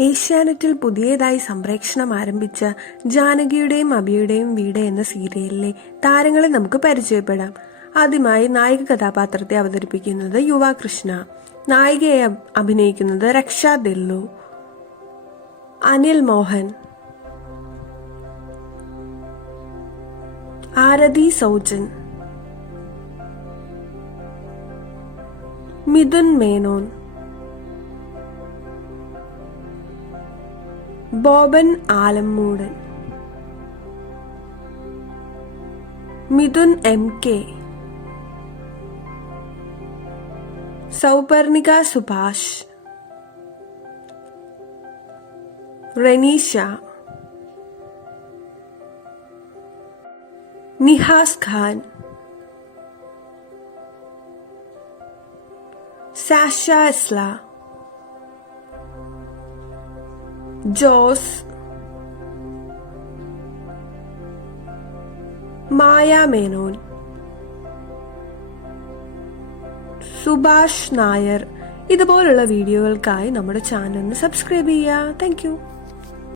ഏഷ്യാനെറ്റിൽ പുതിയതായി സംപ്രേക്ഷണം ആരംഭിച്ച ജാനകിയുടെയും അബിയുടെയും വീട് എന്ന സീരിയലിലെ താരങ്ങളെ നമുക്ക് പരിചയപ്പെടാം. ആദ്യമായി നായിക കഥാപാത്രത്തെ അവതരിപ്പിക്കുന്നത് യുവാകൃഷ്ണ നായികയെ അഭിനയിക്കുന്നത് രക്ഷ ദില്ലു. അനിൽ മോഹൻ. ആരതി Soujan. Mithun Menon. Boban Alummoodan Midhun M K Souparnika Subhash Renisha Nihas Khan Sasha Isla Jose Maya Menon Subhash Nair. ഇതുപോലുള്ള വീഡിയോകൾക്കായി നമ്മുടെ ചാനലിന് സബ്സ്ക്രൈബ് ചെയ്യുക. താങ്ക്